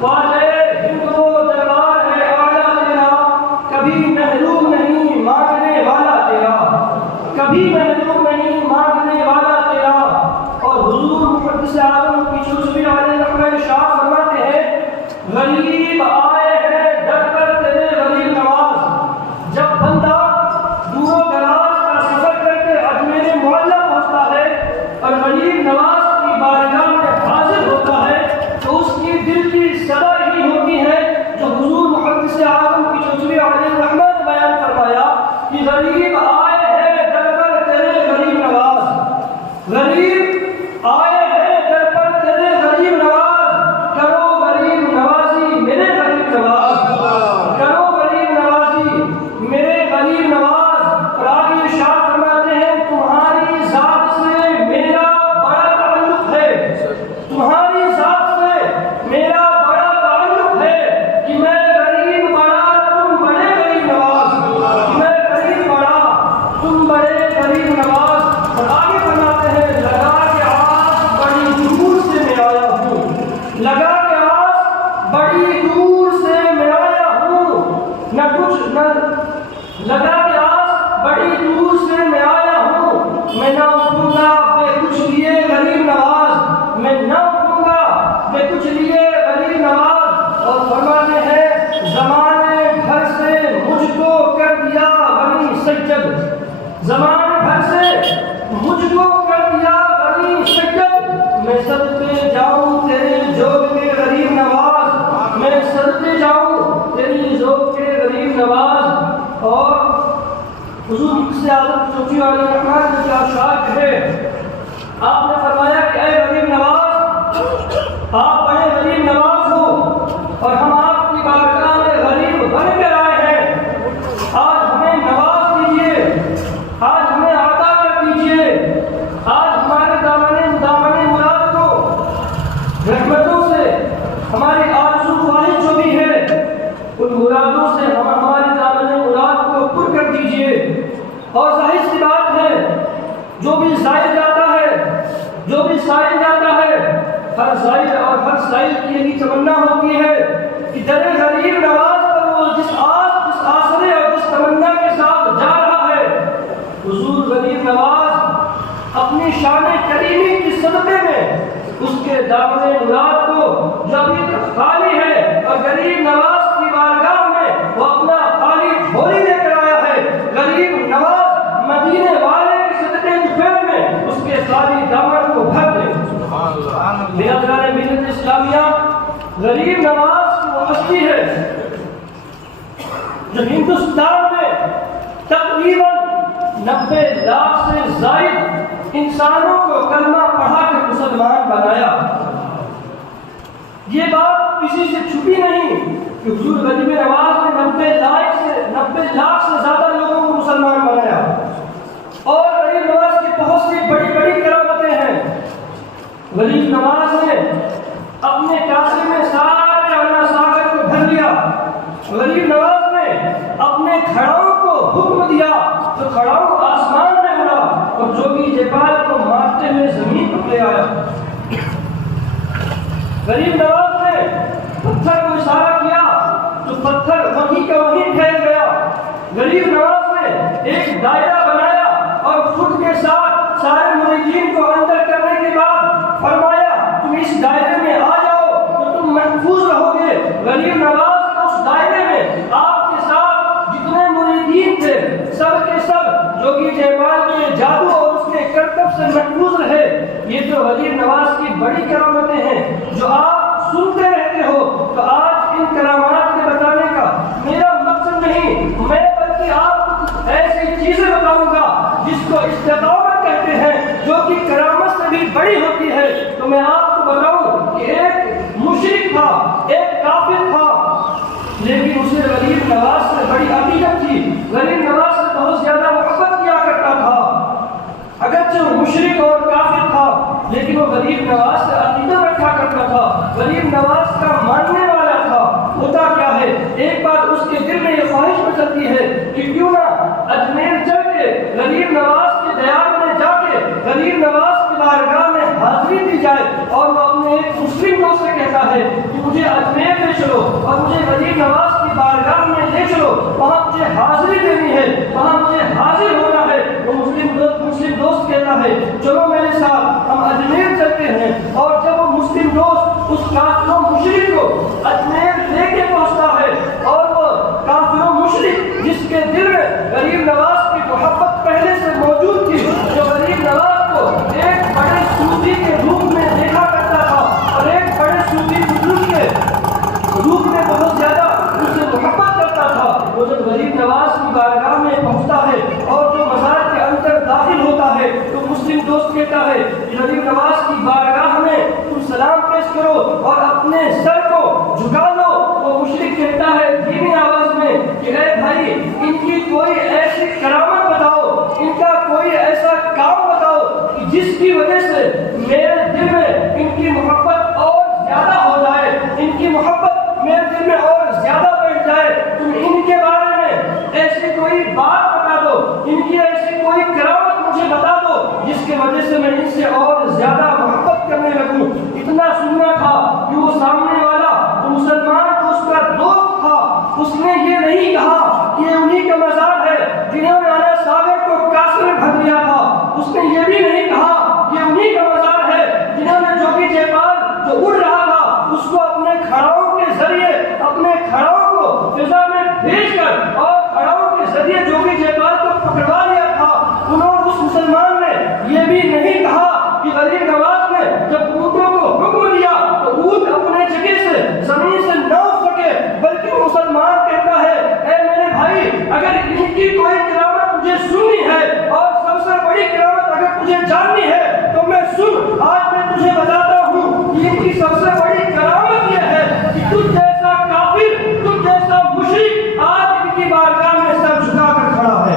خواجہ ہند وہ دربار ہے آیا تیرا، کبھی محروم نہیں مانگنے والا تیرا، کبھی محروم نہیں مانگنے والا تیرا۔ اور حضور مقدس اعظم کی چوچوی علیہ الرحمہ ارشاد فرماتے ہیں غریب آئے ہیں در پر تیرے غریب نواز۔ جب بندہ دور و دراز کا سفر کر کے اجمیر معلیٰ پہنچتا ہے اور غریب نواز کی بارگاہ میں حاضر ہوتا ہے تو اس کی دل کی صدا ہی ہوتی ہے جو حضور مقدس اعظم کی چوچوی علیہ الرحمہ نے بیان فرمایا کہ غریب آئے ہیں در پر تیرے غریب نواز، غریب آئے ہیں در پر تیرے غریب نواز، کرو غریب نوازی میرے غریب نواز، کرو غریب نوازی میرے غریب نواز۔ اور آگے ارشاد فرماتے ہیں تمہاری ذات سے میرا بڑا تعلق ہے، تمہاری ذات سے میرا بڑا تعلق ہے کہ میں غریب بڑا تم بڑے غریب نواز، کہ میں غریب بڑا تم بڑے غریب نواز۔ اور آگے فرماتے ہیں لگا کے آس بڑی دور سے میں آیا ہوں، لگا کے آس بڑی دور سے میں آیا ہوں، نہ کچھ نہ لگا کے آس بڑی دور سے میں آیا ہوں، میں نہ اٹھوں گا بے کچھ لیے غریب نواز، میں نہ اٹھوں گا بے کچھ لیے غریب نواز۔ اور فرماتے ہیں زمانے بھر سے مجھ کو کر دیا غنی سجد، زمانے بھر سے مجھ کو کر دیا غنی سجد، میں صدقے جاؤں تیرے جوگ کے غریب نواز، میں صدقے جاؤں تیری ذوق کے غریب نواز۔ اور حضور مقدس اعظم کی چوچوی علیہ الرحمہ نے کیا ارشاد ہے، آپ نے فرمایا کہ اے غریب نواز آپ بڑے غریب نواز ہو اور ہم آپ کی بارگاہ میں غریب بن کر آئے ہیں، آج ہمیں نواز دیجیے، آج ہمیں عطا کر دیجیے، آج ہمارے دامن مراد کو رحمتوں سے ہماری آرزو خواہش جو بھی ہے ان مرادوں سے ہمارے دامن مراد کو پر کر دیجیے۔ اور ظاہر سی بات ہے جو بھی زائر جاتا ہے، جو بھی سائل جاتا ہے، ہر زائر اور ہر سائل کی یہی تمنا ہوتی ہے کہ در غریب نواز پر وہ جس آس جس آسرے اور جس تمنا کے ساتھ جا رہا ہے، حضور غریب نواز اپنی شان کریمی کی صدقے میں اس کے دامن مراد کو جو ابھی تک خالی ہے اور غریب نواز کی بارگاہ میں وہ اپنا خالی جھولی لے کر آیا ہے، غریب نواز مدینے والے کے صدقے دوپہر میں اس کے خالی دامن کو بھر دے۔ میرا جان ملت اسلامیہ غریب نواز کی وہ ہستی ہے جو ہندوستان میں تقریباً 90 لاکھ سے زائد انسانوں کو کلمہ پڑھا کر مسلمان بنایا۔ یہ بات کسی سے چھپی نہیں کہ حضور غریب نواز نے 90 لاکھ سے زیادہ لوگوں کو مسلمان بنایا۔ اور غریب نواز کی بہت سی بڑی بڑی کرامتیں ہیں۔ غریب نواز نے اپنے کاسے میں سارے انا ساگر کو بھر لیا، غریب نواز نے اپنے کھڑاؤں کو حکم دیا تو کھڑاؤں آسمان میں اڑا اور جوگی جبال کو مارتے ہوئے زمین پر لے آیا۔ غریب نواز نے پتھر کو اشارہ کیا تو پتھر وہیں کا وہیں پھیل گیا۔ غریب نواز نے ایک دائرہ بنایا اور خود کے ساتھ سارے مریدین کو اندر کرنے کے بعد فرمایا تم اس دائرے میں آ جاؤ تو تم محفوظ رہو گے۔ غریب نواز کے اس دائرے میں آپ کے ساتھ جتنے مریدین تھے سب کے سب جوگی جیپال کے جادو اور اس کے کرتب سے محفوظ رہے۔ یہ تو غریب نواز کی بڑی کرامتیں ہیں جو آپ سنتے رہتے ہو۔ تو آج ان کرامات کے بتانے کا میرا مقصد نہیں، میں بلکہ آپ کو ایسی چیزیں بتاؤں گا جس کو استقامت کہتے ہیں، جو کہ کرامت سے بھی بڑی ہوتی ہے۔ تو میں آپ کو بتاؤں کہ ایک مشرک تھا، ایک کافر تھا، لیکن اسے غریب نواز سے بڑی عقیدت تھی، غریب نواز سے بہت زیادہ محبت کیا کرتا تھا۔ اگرچہ وہ مشرک اور کافر تھا لیکن وہ غریب نواز سے عقیدت رکھا کرتا تھا، غریب نواز کا ماننے والا تھا۔ ہوتا کیا ہے، ایک بار اس کے دل میں یہ خواہش بچتی ہے کہ کیوں نہ اجمیر چل کے غریب نواز کے دیار میں جا کے غریب نواز کی بارگاہ میں حاضری دی جائے۔ اور وہ اپنے ایک مسلم دوست سے کہتا ہے کہ مجھے اجمیر مجھے حاضری دینی ہے، وہاں مجھے حاضر ہونا ہے۔ وہ مسلم دوست کہتا ہے چلو میرے ساتھ ہم اجمیر چلتے ہیں، اور جب وہ مسلم دوست اس کافر و مشرک کو اجمیر لے کے پہنچتا ہے، اور وہ کافر و مشرک جس کے دل میں غریب نواز کی محبت پہلے سے موجود تھی، جو غریب نواز کو ایک بڑے صوفی کے روپ میں دیکھا کرتا تھا اور ایک بڑے صوفی بزرگ کے روپ میں بہت زیادہ اس سے محبت کرتا تھا، وہ جب غریب نواز کی بارگاہ میں پہنچتا ہے اور جو مزار کے اندر داخل ہوتا ہے تو مسلم دوست کہتا ہے غریب نواز کی بارگاہ میں تم سلام پیش کرو اور اپنے سر کو جھکا لو۔ وہ مشرک کہتا ہے دھیمی آواز میں کہ اے بھائی ان کی کوئی ایسی کرامت بتاؤ، ان کا کوئی ایسا کام بتاؤ کہ جس کی وجہ سے میرے دل میں ان کی محبت اور زیادہ ہو جائے، ان کی محبت میرے دل میں اور زیادہ بیٹھ جائے۔ تم ان کے بارے میں ایسی کوئی بات بتا دو، ان کی ایسی کوئی کرامت مجھے بتا دو جس کی وجہ سے میں ان سے اور زیادہ محبت کرنے لگوں۔ اتنا سننا تھا کہ وہ سامنے والا جو مسلمان جو اس کا دوست تھا، اس نے یہ نہیں کہا کہ یہ انہی کا مزار ہے جنہوں نے اعلیٰ صابر کو کاسر میں بھر دیا تھا، اس نے یہ بھی نہیں کہا کہ انہی کا مزار ہے جنہوں نے جوگی جیپال جو اڑ رہا تھا اس کو اپنے کھڑاؤں کے ذریعے اپنے کھڑاؤں کو فضا میں بھیج کر اور کھڑاؤں کے ذریعے جوگی جیپال کو پکڑوا لیا تھا۔ اس مسلمان نے یہ بھی نہیں کہا کہ غریب نواز نے جب اونٹوں کو حکم دیا تو اونٹ اپنے جگہ سے زمین سے نہ اٹھ سکے، بلکہ مسلمان کہتا ہے اے میرے بھائی اگر ان کی کوئی کرامت مجھے سننی ہے اور سب سے بڑی کرامت اگر تجھے جاننی ہے تو میں سن، آج میں تجھے بتاتا ہوں کہ ان کی سب سے بڑی کرامت یہ ہے کہ تجھ جیسا کافر، تجھ جیسا مشرک آج ان کی بارگاہ میں سر جھکا کر کھڑا ہے۔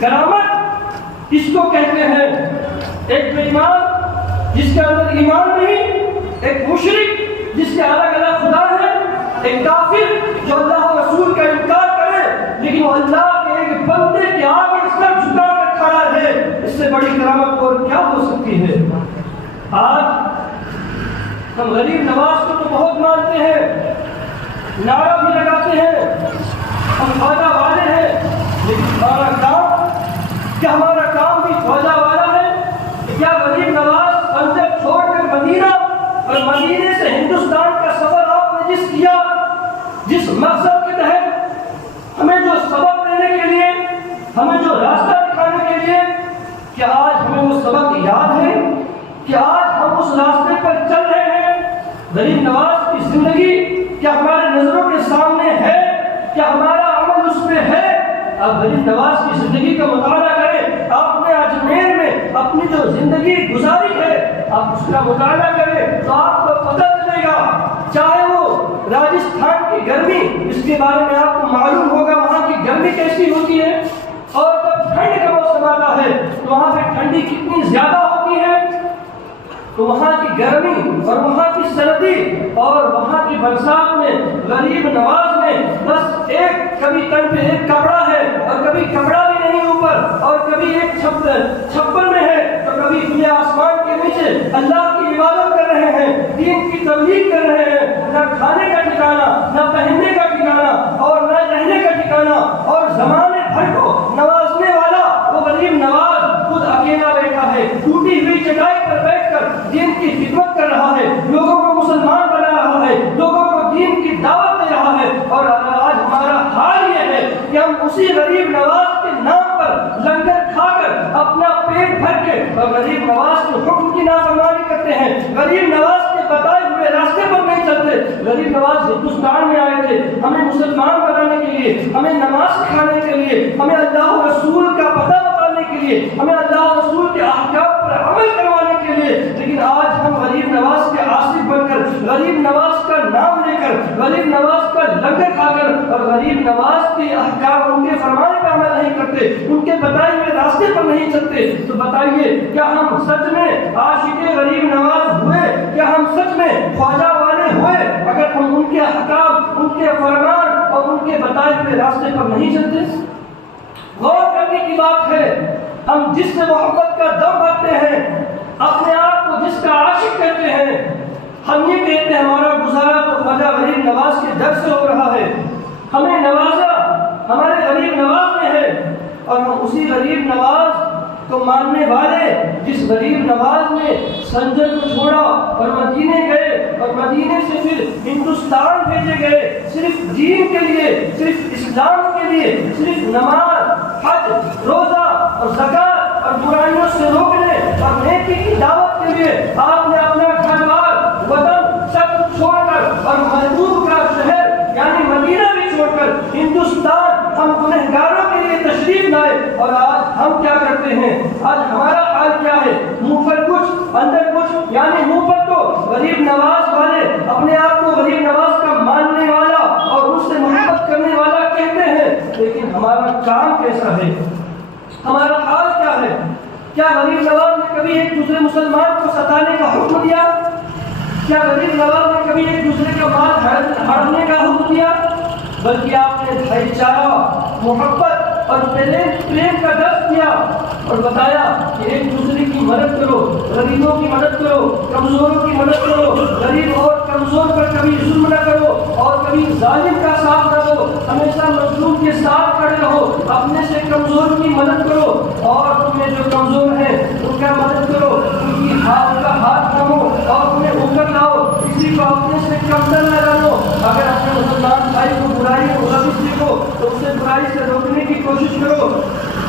کرامت اس کو کہتے ہیں ایک بے ایمان جس کے اندر ایمان نہیں، ایک مشرک جس کے الگ الگ خدا ہے، ایک کافر جو اللہ و رسول کا انکار کرے لیکن وہ اللہ کے ایک بندے کے آگے سر جھکا کر کھڑا ہے۔ اس سے بڑی کرامت اور کیا ہو سکتی ہے؟ آج ہم غریب نواز کو تو بہت مانتے ہیں، نعرہ بھی لگاتے ہیں، ہم خواجہ والے ہیں، لیکن ہمارا کام کیا ہمارا کام بھی خواجہ والا ہے؟ کیا غریب نواز پنجاب چھوڑ کر مدینہ اور مدینے سے ہندوستان کا سفر آپ نے جس کیا، جس مقصد کے تحت ہمیں جو سبق دینے کے لیے، ہمیں جو راستہ دکھانے کے لیے، کیا آج ہمیں وہ سبق یاد ہے؟ کیا آج ہم اس راستے پر چل رہے ہیں؟ غریب نواز کی زندگی کیا ہمارے نظروں کے سامنے ہے؟ کیا ہمارا عمل اس پہ ہے؟ آپ غریب نواز کی زندگی کا مطالعہ کریں، آپ نے اجمیر میں اپنی جو زندگی گزاری ہے آپ اس کا مطالعہ کریں تو آپ کو پتہ چلے گا، چاہے وہ راجستھان کی گرمی، اس کے بارے میں آپ کو معلوم ہوگا وہاں کی گرمی کیسی ہوتی ہے، اور جب ٹھنڈ کا موسم آتا ہے تو وہاں پہ ٹھنڈی کتنی زیادہ ہوتی ہے، تو وہاں کی گرمی اور وہاں کی سردی اور وہاں کی برسات میں غریب نواز میں بس ایک کبھی تن پہ ایک کپڑا ہے اور کبھی کپڑا بھی نہیں اوپر، اور کبھی ایک چھپر میں ہے تو کبھی کھلے آسمان کے نیچے اللہ کی عبادت کر رہے ہیں، دین کی تبلیغ کر رہے ہیں، نہ کھانے کا ٹھکانا، نہ پہننے کا ٹھکانا اور نہ رہنے کا ٹھکانا، اور زمانے بھر کو نوازنے والا وہ غریب نواز خود اکیلا بیٹھا ہے، ٹوٹی ہوئی چٹائی پر بیٹھ کر دین کی خدمت کر رہا ہے، لوگوں کو مسلمان بنا رہا ہے، لوگوں کو دین کی دعوت دے رہا ہے۔ اور آج ہمارا حال یہ ہے کہ ہم اسی غریب نواز کے نام پر لنگر کھا کر اپنا پیٹ بھر کے اور غریب نواز کے حکم کی نافرمانی کرتے ہیں، غریب نواز کے بتائے ہوئے راستے پر نہیں چلتے۔ غریب نواز ہندوستان میں آئے تھے ہمیں مسلمان بنانے کے لیے، ہمیں نماز سکھانے کے لیے، ہمیں اللہ و رسول کا پتہ بتانے کے لیے، ہمیں اللہ و رسول کے احکام پر عمل کروانے کے لیے، لیکن آج ہم غریب نواز کے عاصف بن کر، غریب نواز کا نام لے کر، غریب نواز کا لنگر کھا کر اور غریب نواز کے احکام ان کے فرمانے پر عمل نہیں کرتے، ان کے بتائے ہوئے راستے پر نہیں چلتے، تو بتائیے کیا ہم سچ میں عاشق غریب نواز ہوئے؟ کیا ہم سچ میں خواجہ والے ہوئے اگر ہم ان کے احکام، ان کے فرمان اور ان کے بتائے ہوئے راستے پر نہیں چلتے؟ غور کرنے کی بات ہے، ہم جس سے محبت کا دم بھرتے ہیں، اپنے آپ کو جس کا عاشق کہتے ہیں، ہم یہ کہتے ہیں ہمارا گزارا تو خواجہ غریب نواز کے در سے ہو رہا ہے، ہمیں نوازا غریب نواز کو ماننے والے، جس غریب نواز نے سنجر کو چھوڑا اور مدینے گئے اور مدینے سے پھر ہندوستان بھیجے گئے صرف دین کے لیے، صرف اسلام کے لیے، صرف نماز، حج، روزہ اور زکات اور برائیوں سے روکنے اور نیکی کی دعوت کے لیے آپ نے اپنا گھر بار، وطن سب چھوڑ کر اور محبوب کا شہر یعنی مدینہ بھی چھوڑ کر ہندوستان ہم گنہگاروں کے لیے تشریف لائے۔ اور آج ہم کیا کرتے ہیں؟ آج ہمارا حال کیا ہے؟ منہ پر کچھ اندر کچھ، یعنی منہ پر تو غریب نواز والے اپنے آپ کو غریب نواز کا ماننے والا اور اس سے محبت کرنے والا کہتے ہیں، لیکن ہمارا کام کیسا ہے؟ ہمارا حال کیا ہے؟ کیا غریب نواز نے کبھی ایک دوسرے مسلمان کو ستانے کا حکم دیا؟ کیا غریب نواز نے کبھی ایک دوسرے کا مال ہڑپنے کا حکم دیا؟ بلکہ آپ نے بھائی چارہ، محبت اور پریم کا درس دیا اور بتایا کہ ایک دوسرے کی مدد کرو، غریبوں کی مدد کرو، کمزوروں کی مدد کرو، غریب اور کمزور پر کبھی ظلم نہ کرو اور کبھی ظالم کا ساتھ نہ دو، ہمیشہ مظلوم کے ساتھ کھڑے رہو، اپنے سے کمزور کی مدد کرو اور تمہیں جو کمزور ہیں ان کا مدد کرو، ان کی ہاتھ کا ہاتھ تھامو اور انہیں اوپر لاؤ، کسی کو اپنے سے کمتر نہ جانو۔ اگر اپنے مسلمان بھائی کو برائی کو غلط سیکھو تو اسے برائی سے روکنے کی کوشش کرو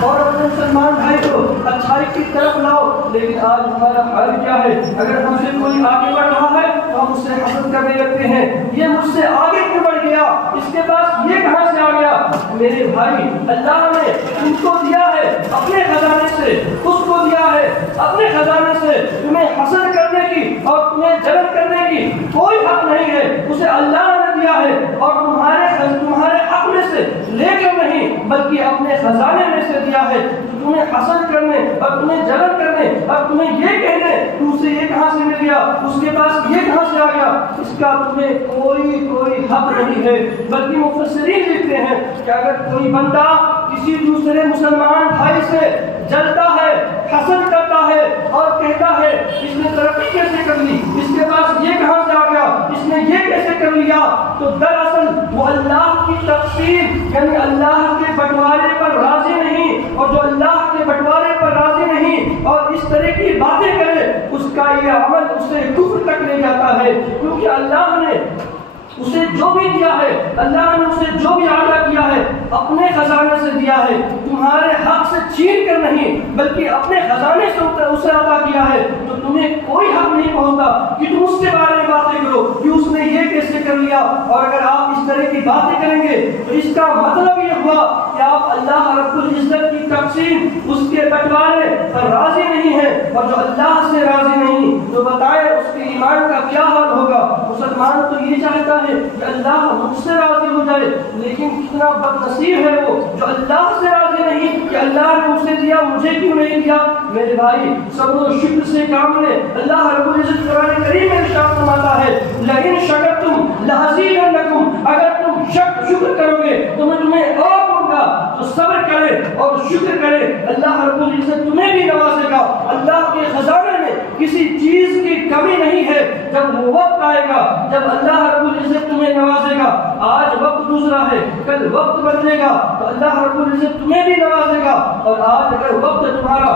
اور اپنے مسلمان بھائی کو اچھائی کی طرف لاؤ۔ لیکن آج ہمارا حال کیا ہے؟ اگر ہم سے کوئی آگے بڑھ رہا ہے تو ہم اس سے حسد کرنے لگتے ہیں، یہ مجھ سے آگے کیوں بڑھ گیا، اس کے پاس یہ کہاں سے آ گیا؟ میرے بھائی، اللہ نے ان کو دیا ہے اپنے خزانے سے، اس کو دیا ہے اپنے خزانے سے، تمہیں حسد کرنے کی اور تمہیں جلن کرنے کی کوئی حق نہیں ہے، اسے اللہ نے دیا ہے اور تمہارے حق میں سے لے کر نہیں بلکہ اپنے خزانے میں سے دیا ہے۔ تمہیں حسد کرنے اور تمہیں جلن کرنے اور تمہیں یہ کہنے تو اسے یہ کہاں سے مل گیا، اس کے پاس یہ کہاں سے آ گیا، اس کا تمہیں کوئی حق نہیں ہے۔ بلکہ مفسرین لکھتے ہیں کہ اگر کوئی بندہ کسی دوسرے مسلمان بھائی سے جلتا ہے، حسد کرتا ہے اور کہتا ہے اس نے ترقی کیسے کر لی، اس کے پاس یہ کہاں سے آ گیا، اس نے یہ کیسے کر لیا، تو دراصل وہ اللہ کی تقسیم یعنی اللہ کے بٹوارے پر راضی نہیں، اور جو اللہ کے بٹوارے پر راضی نہیں اور اس طرح کی باتیں کرے اس کا یہ عمل اسے کفر تک لے جاتا ہے، کیونکہ اللہ نے اسے جو بھی دیا ہے، اللہ نے اسے جو بھی عطا کیا ہے اپنے خزانے سے دیا ہے، تمہارے حق سے چھین کر نہیں بلکہ اپنے خزانے سے اسے عطا کیا ہے، تو تمہیں کوئی حق نہیں پہنچتا کہ تم اس کے بارے میں باتیں کرو کہ اس نے یہ کیسے کر لیا۔ اور اگر آپ اس طرح کی باتیں کریں گے تو اس کا مطلب یہ ہوا کہ آپ اللہ رب العزت کی تقسیم، اس کے بٹوارے پر راضی نہیں ہیں، اور جو اللہ سے راضی نہیں تو بتائے اس کے ایمان کا کیا حال ہوگا۔ مسلمان تو یہ چاہتا ہے کہ اللہ مجھ سے راضی ہو جائے، لیکن کتنا بد نصیب ہے وہ جو اللہ سے راضی نہیں کہ اللہ نے اسے دیا مجھے کیوں نہیں دیا۔ میرے بھائی، صبر و شکر سے کام لے۔ اللہ رب العزت قرآن کریم میں ارشاد فرماتا ہے لئن شکرتم لازیدنکم، اگر تم شکر کرو گے تو میں تمہیں اور دوں گا، تو صبر کرے اور شکر کرے، اللہ رب العزت تمہیں بھی نوازے گا۔ اللہ کے خزانے میں کسی چیز کی کمی نہیں ہے، جب وہ وقت آئے گا جب اللہ رب العزت تمہیں نوازے گا۔ آج وقت دوسرا ہے، کل وقت بدلے گا تو اللہ رب العزت تمہیں بھی نوازے گا، اور آج اگر وقت تمہارا